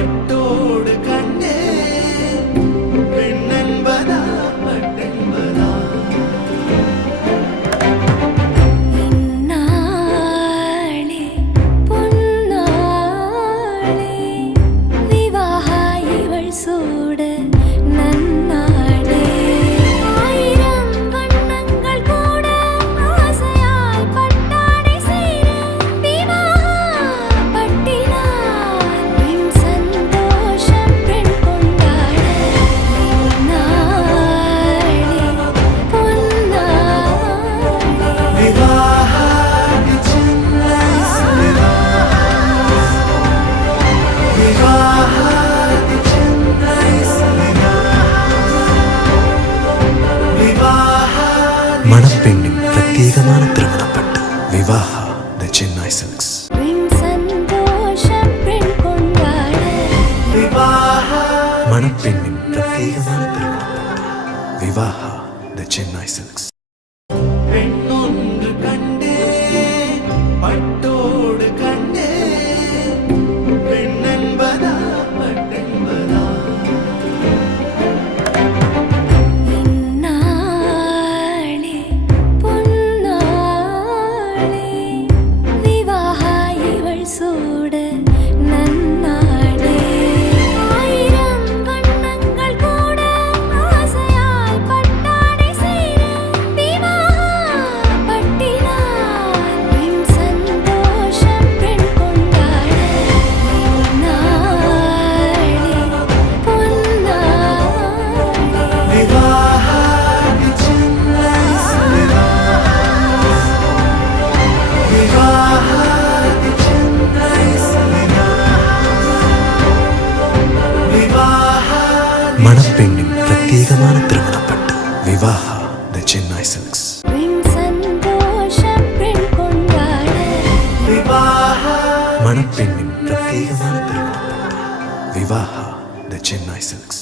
பட்டோடு கண்டே பெண்ணென்பதா பட்டென்பதா இந்நாளே பொன்னாளே விவாக இவள் சூட நன்னாளே ஆயிரம் வண்ணங்கள் கூட ஆசையாய் பட்டாடை சேர விவாக பட்டினாள் பெண் சந்தோஷம் பெண் கொண்டாட இந்நாளே பொன்னாளே விவாஹாதி சின்னைஸ் விவாஹாதி சின்னைஸ் விவாஹாதி மணப்பெண்ணின் பிரத்யேகமான திருமணப்பட்டு விவாஹா தி சென்னை சில்க்ஸ். பெண் சந்தோஷம் பெண் கொண்டாட விவாஹாதி மணப்பெண்ணின் பிரத்யேகமான திருமணப்பட்டு விவாஹா தி சென்னை சில்க்ஸ். பெண்ணொன்று கண்டே பட்டோடு கண்டே பெண்ணென்பதா பட்டென்பதா இந்நாளே பொன்னாளே விவாக இவள் சூட நன்னாளே ஆயிரம் வண்ணங்கள் கூட ஆசையாய் பட்டாடை சேர விவாக பட்டினாள் பெண் சந்தோஷம் பெண் கொண்டாட இந்நாளே பொன்னாளே விவாஹாதி சின்னைஸ் விவாஹாதி சின்னைஸ் விவாஹாதி மணப்பெண்ணின் பிரத்யேகமான திருமணப்பட்டு விவாஹா தி சென்னை சில்க்ஸ். பெண் சந்தோஷம் பெண் கொண்டாட விவாஹாதி மணப்பெண்ணின் பிரத்யேகமான திருமணப்பட்டு விவாஹா தி சென்னை சில்க்ஸ்.